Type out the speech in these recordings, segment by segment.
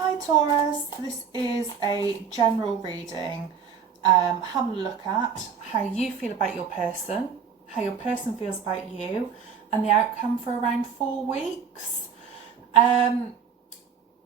Hi Taurus, this is a general reading. Have a look at how you feel about your person, how your person feels about you, and the outcome for around 4 weeks. It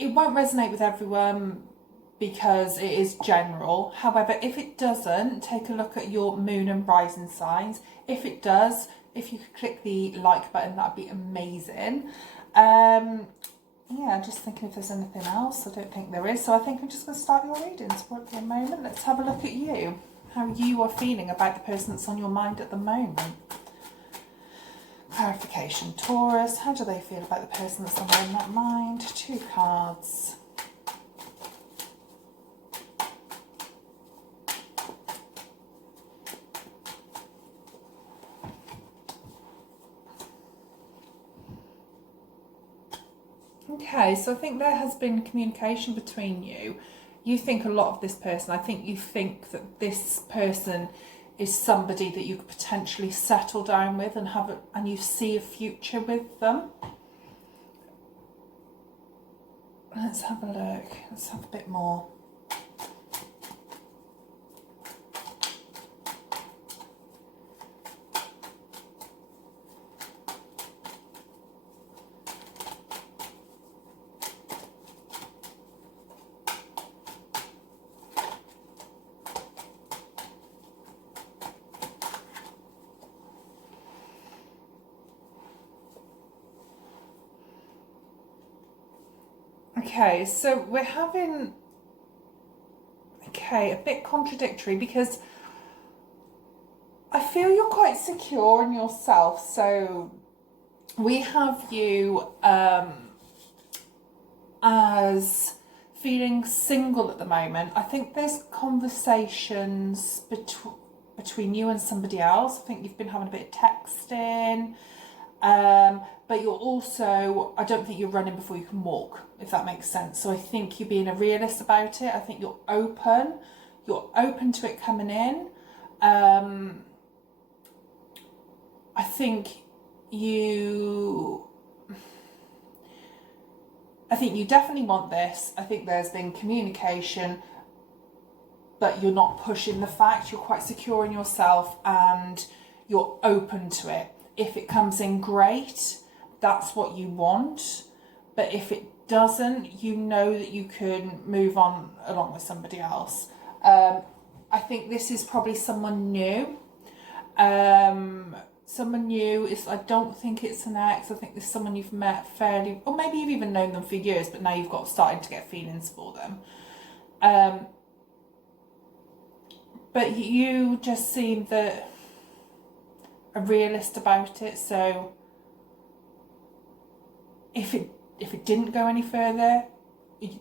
won't resonate with everyone because it is general. However, if it doesn't, take a look at your moon and rising signs. If it does, if you could click the like button, that'd be amazing. Yeah, just thinking if there's anything else. I don't think there is. So I think I'm just going to start your readings for a moment. Let's have a look at you. How you are feeling about the person that's on your mind at the moment. Clarification. Taurus, how do they feel about the person that's on their mind? 2 cards. Okay, so I think there has been communication between you. You think a lot of this person. I think you think that this person is somebody that you could potentially settle down with and and you see a future with them. Let's have a look. Let's have a bit more. Okay, so we're having, a bit contradictory because I feel you're quite secure in yourself. So we have you as feeling single at the moment. I think there's conversations between you and somebody else. I think you've been having a bit of texting. But you're also, I don't think you're running before you can walk, if that makes sense. So I think you're being a realist about it. I think you're open to it coming in. I think you definitely want this. I think there's been communication, but you're not pushing the fact. You're quite secure in yourself and you're open to it. If it comes in, great, that's what you want. But if it doesn't, you know that you can move on along with somebody else. I think this is probably someone new. Someone new is, I don't think it's an ex. I think this is someone you've met fairly, or maybe you've even known them for years, but now you've got starting to get feelings for them. But you just seem that a realist about it. So if it didn't go any further,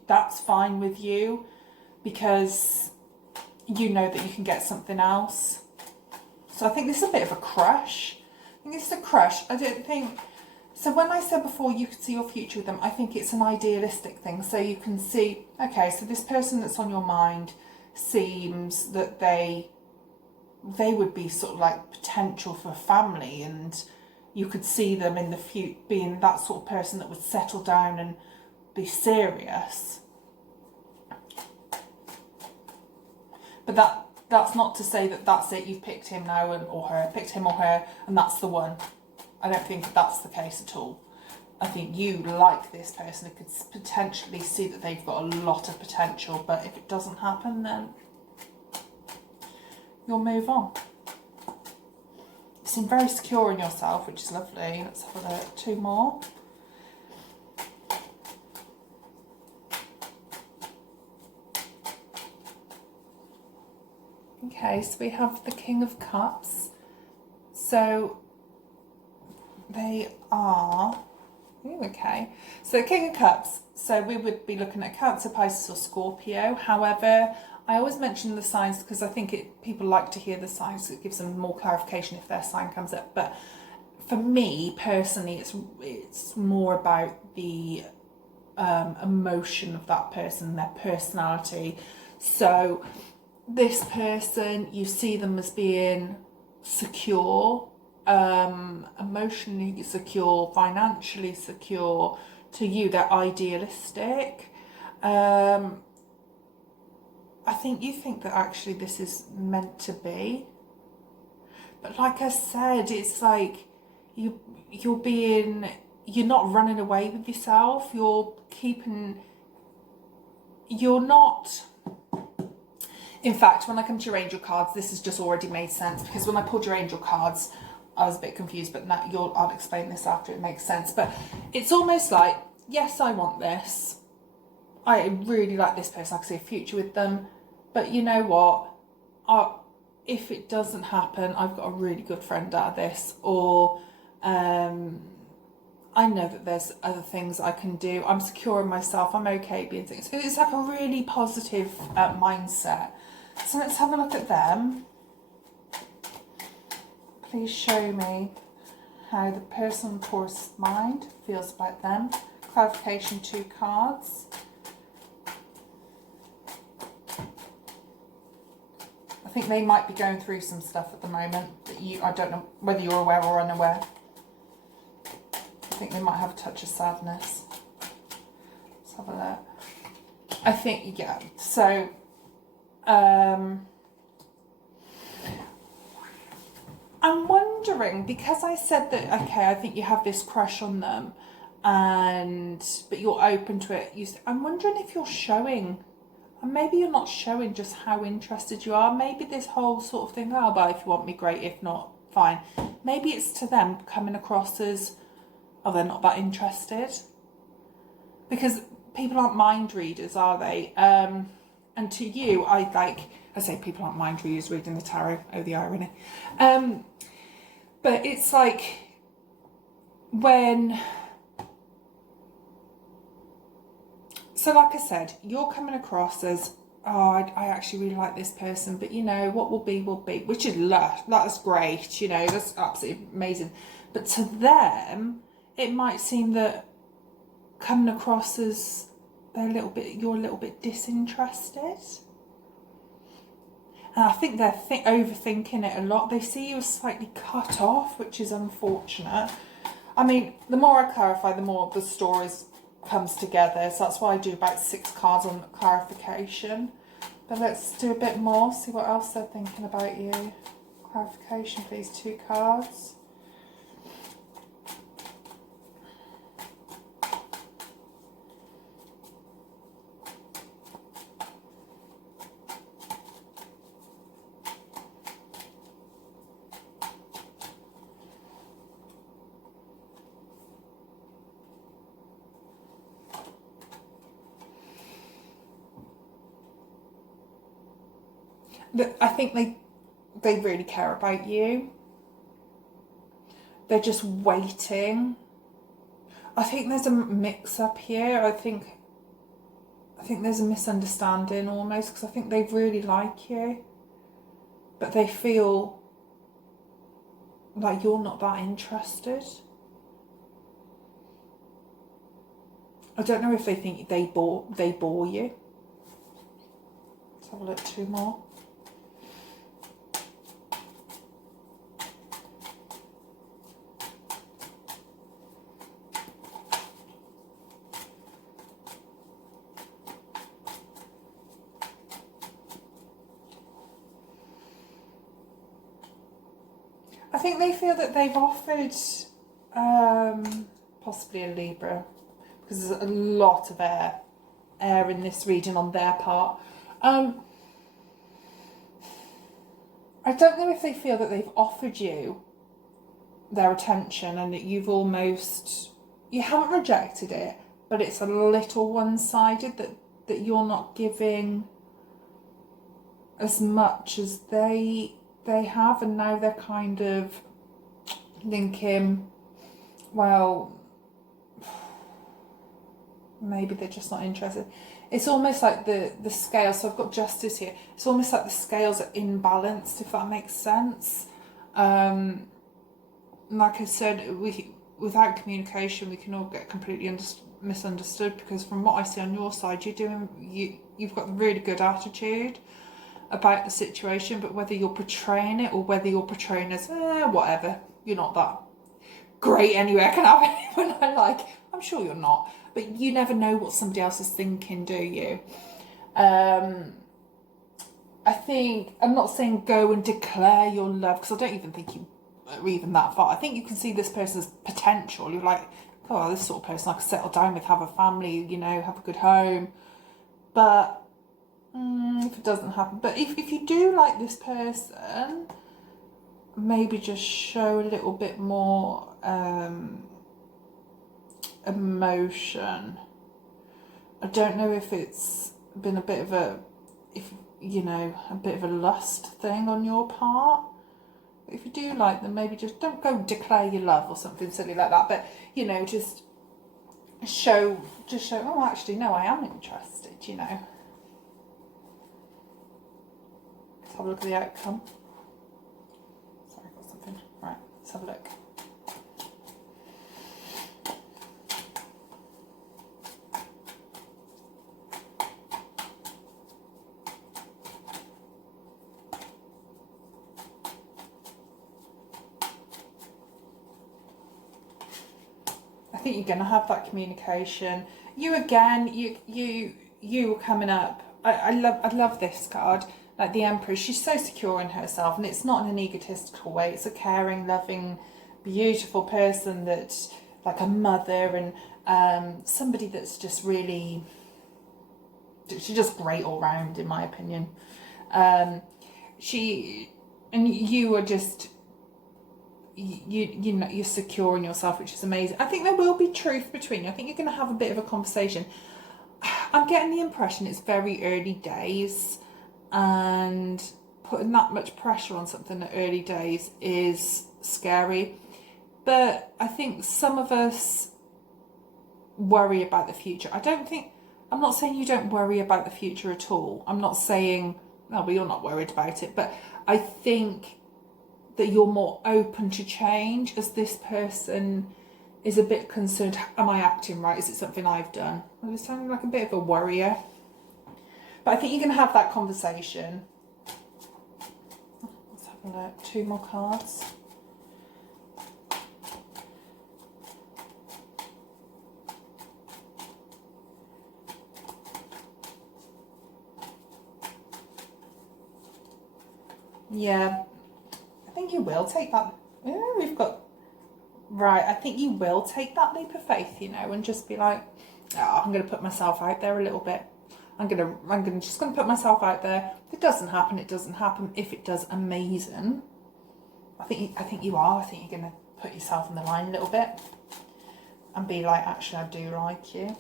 that's fine with you because you know that you can get something else. So I think this is a bit of a crush. I think this is a crush. I don't think so. When I said before you could see your future with them, I think it's an idealistic thing. So you can see, okay, so this person that's on your mind seems that they would be sort of like potential for a family, and you could see them in the future being that sort of person that would settle down and be serious. But that's not to say that that's it. You've picked him now or her, picked him or her, and that's the one. I don't think that's the case at all. I think you like this person. It could potentially see that they've got a lot of potential, but if it doesn't happen, then you'll move on. You seem very secure in yourself, which is lovely. Let's have a look. 2 more. Okay, so we have the King of Cups. So they are, okay. So the King of Cups, so we would be looking at Cancer, Pisces or Scorpio. However, I always mention the signs because I think people like to hear the signs. It gives them more clarification if their sign comes up. But for me personally, it's more about the emotion of that person, their personality. So this person, you see them as being secure, emotionally secure, financially secure. To you, they're idealistic. I think you think that actually this is meant to be. But like I said, it's like you're not running away with yourself. You're not. In fact, when I come to your angel cards, this has just already made sense, because when I pulled your angel cards, I was a bit confused, but now I'll explain this after it makes sense. But it's almost like, yes, I want this. I really like this person. I can see a future with them. But you know what? If it doesn't happen, I've got a really good friend out of this. Or I know that there's other things I can do. I'm secure in myself. I'm okay being things. So it's like a really positive mindset. So let's have a look at them. Please show me how the person in Taurus mind feels about them. Clarification, 2 cards. I think they might be going through some stuff at the moment that I don't know whether you're aware or unaware. I think they might have a touch of sadness. Let's have a look. I think, yeah, so I'm wondering, because I said that, okay, I think you have this crush on them, but you're open to it. I'm wondering if you're showing, and maybe you're not showing just how interested you are. Maybe this whole sort of thing, oh, but if you want me, great. If not, fine. Maybe it's to them coming across as, oh, they're not that interested. Because people aren't mind readers, are they? And to you, I say people aren't mind readers reading the tarot. Oh, the irony. But it's like when... So like I said, you're coming across as, oh, I actually really like this person, but you know, what will be, which is lush. That's great, you know, that's absolutely amazing. But to them, it might seem that coming across as you're a little bit disinterested. And I think they're overthinking it a lot. They see you as slightly cut off, which is unfortunate. I mean, the more I clarify, the more the stories comes together. So that's why I do about 6 cards on clarification. But let's do a bit more, see what else they're thinking about you. Clarification, please, 2 cards. I think they really care about you. They're just waiting. I think there's a mix-up here. I think there's a misunderstanding almost, because I think they really like you, but they feel like you're not that interested. I don't know if they think they bore you. Let's have a look, 2 more. I think they feel that they've offered possibly a Libra, because there's a lot of air in this reading on their part. I don't know if they feel that they've offered you their attention and that you haven't rejected it, but it's a little one-sided, that you're not giving as much as they have, and now they're kind of thinking, well, maybe they're just not interested. It's almost like the scales, so I've got Justice here, it's almost like the scales are imbalanced, if that makes sense. Like I said, without communication we can all get completely misunderstood, because from what I see on your side, you've got a really good attitude about the situation, but whether you're portraying it or whether you're portraying as whatever, you're not that great anyway, I can have anyone I like, I'm sure you're not, but you never know what somebody else is thinking, do you? I think, I'm not saying go and declare your love, because I don't even think you are even that far. I think you can see this person's potential. You're like, oh, this sort of person I could settle down with, have a family, you know, have a good home. But if it doesn't happen, but if you do like this person, maybe just show a little bit more emotion. I don't know if it's been a bit of a lust thing on your part. If you do like them, maybe just don't go declare your love or something silly like that, but you know, just show, oh, actually no, I am interested, you know. Let's have a look at the outcome. Sorry, I got something. Right, let's have a look. I think you're going to have that communication. You again, you coming up. I love this card, like the Empress. She's so secure in herself, and it's not in an egotistical way. It's a caring, loving, beautiful person that's like a mother, and somebody that's just really, she's just great all round, in my opinion. You are just, you know, you're secure in yourself, which is amazing. I think there will be truth between you. I think you're going to have a bit of a conversation. I'm getting the impression it's very early days, and putting that much pressure on something at early days is scary. But I think some of us worry about the future. I'm not saying you don't worry about the future at all. I'm not saying, no, well, you're not worried about it. But I think that you're more open to change, as this person is a bit concerned. Am I acting right? Is it something I've done? Well, it's sounding like a bit of a worrier. But I think you can have that conversation. Let's have a look. 2 more cards. Yeah. I think you will take that. We've got, right, I think you will take that leap of faith, you know, and just be like, oh, I'm going to put myself out there a little bit. I'm just going to put myself out there. If it doesn't happen, it doesn't happen. If it does, amazing. I think you are. I think you're going to put yourself on the line a little bit and be like, actually, I do like you.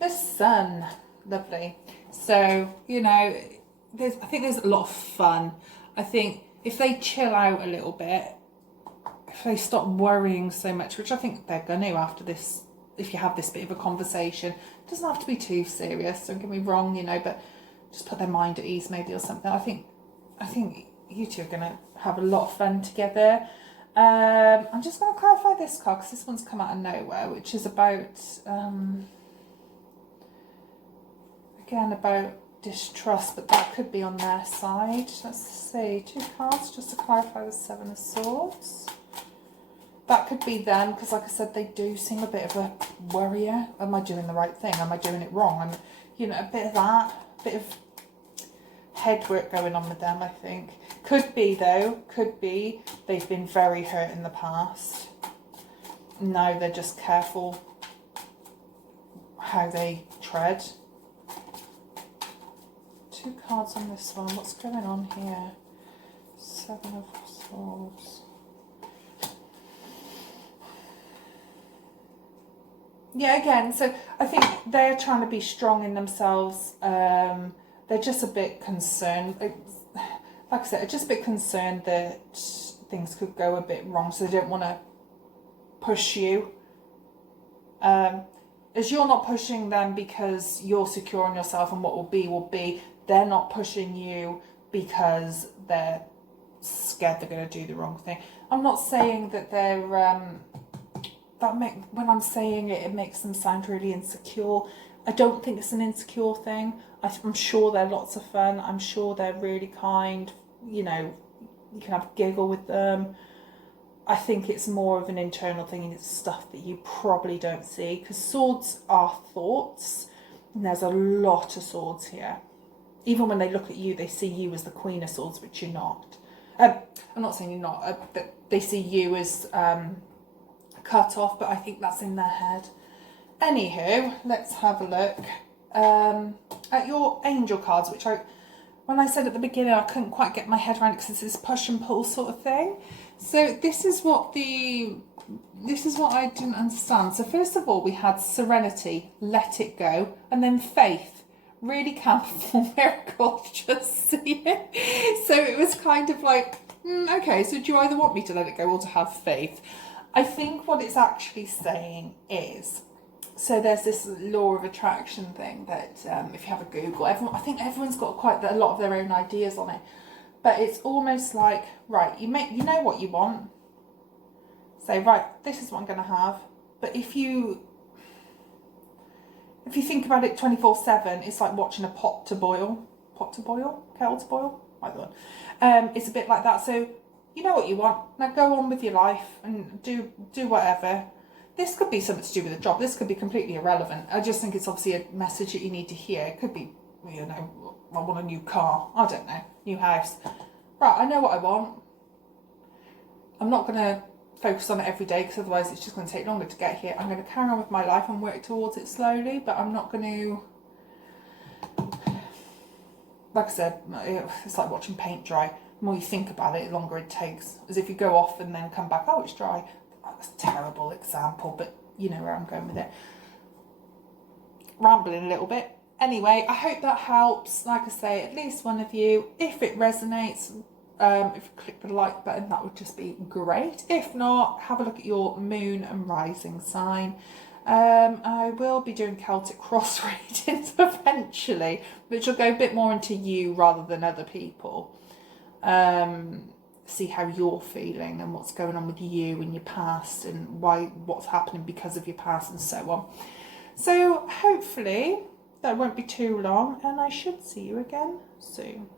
The Sun, lovely. So, you know, I think there's a lot of fun. I think if they chill out a little bit, if they stop worrying so much, which I think they're going to after this, if you have this bit of a conversation, it doesn't have to be too serious, don't get me wrong, you know, but just put their mind at ease maybe or something. I think you two are going to have a lot of fun together. I'm just going to clarify this card, because this one's come out of nowhere, which is about... again, about distrust, but that could be on their side. Let's see, 2 cards just to clarify the 7 of Swords. That could be them, because like I said, they do seem a bit of a worrier. Am I doing the right thing? Am I doing it wrong? You know, a bit of that, a bit of head work going on with them, I think. Could be though, they've been very hurt in the past. Now they're just careful how they tread. 2 cards on this one. What's going on here? 7 of Swords. Yeah, again, so I think they're trying to be strong in themselves. They're just a bit concerned. Like I said, they're just a bit concerned that things could go a bit wrong, so they don't want to push you. As you're not pushing them because you're secure in yourself and what will be, they're not pushing you because they're scared they're going to do the wrong thing. I'm not saying that they're when I'm saying it, it makes them sound really insecure. I don't think it's an insecure thing. I'm sure they're lots of fun. I'm sure they're really kind. You know, you can have a giggle with them. I think it's more of an internal thing, and it's stuff that you probably don't see, because swords are thoughts, and there's a lot of swords here. Even when they look at you, they see you as the Queen of Swords, which you're not. I'm not saying you're not, but they see you as cut off, but I think that's in their head. Anywho, let's have a look at your angel cards, which when I said at the beginning, I couldn't quite get my head around it because it's this push and pull sort of thing. So this is what I didn't understand. So first of all, we had serenity, let it go, and then faith, really can perform miracles, just see it. So it was kind of like, okay, so do you either want me to let it go or to have faith? I think what it's actually saying is, so there's this law of attraction thing that if you have a Google, I think everyone's got quite a lot of their own ideas on it. But it's almost like, right, you know what you want. Say, right, this is what I'm going to have. But if you think about it 24/7, it's like watching a kettle to boil, either one. It's a bit like that. So you know what you want. Now go on with your life and do whatever. This could be something to do with a job. This could be completely irrelevant. I just think it's obviously a message that you need to hear. It could be, you know, I want a new car. I don't know, new house. Right, I know what I want. I'm not going to focus on it every day, because otherwise it's just going to take longer to get here. I'm going to carry on with my life and work towards it slowly, but I'm not going to, like I said, it's like watching paint dry. The more you think about it, the longer it takes. As if you go off and then come back, oh, it's dry. That's a terrible example, but you know where I'm going with it. Rambling a little bit. Anyway, I hope that helps. Like I say, at least one of you. If it resonates, if you click the like button, that would just be great. If not, have a look at your moon and rising sign. I will be doing Celtic cross readings eventually, which will go a bit more into you rather than other people. See how you're feeling and what's going on with you in your past, and what's happening because of your past, and so on. So hopefully that won't be too long, and I should see you again soon.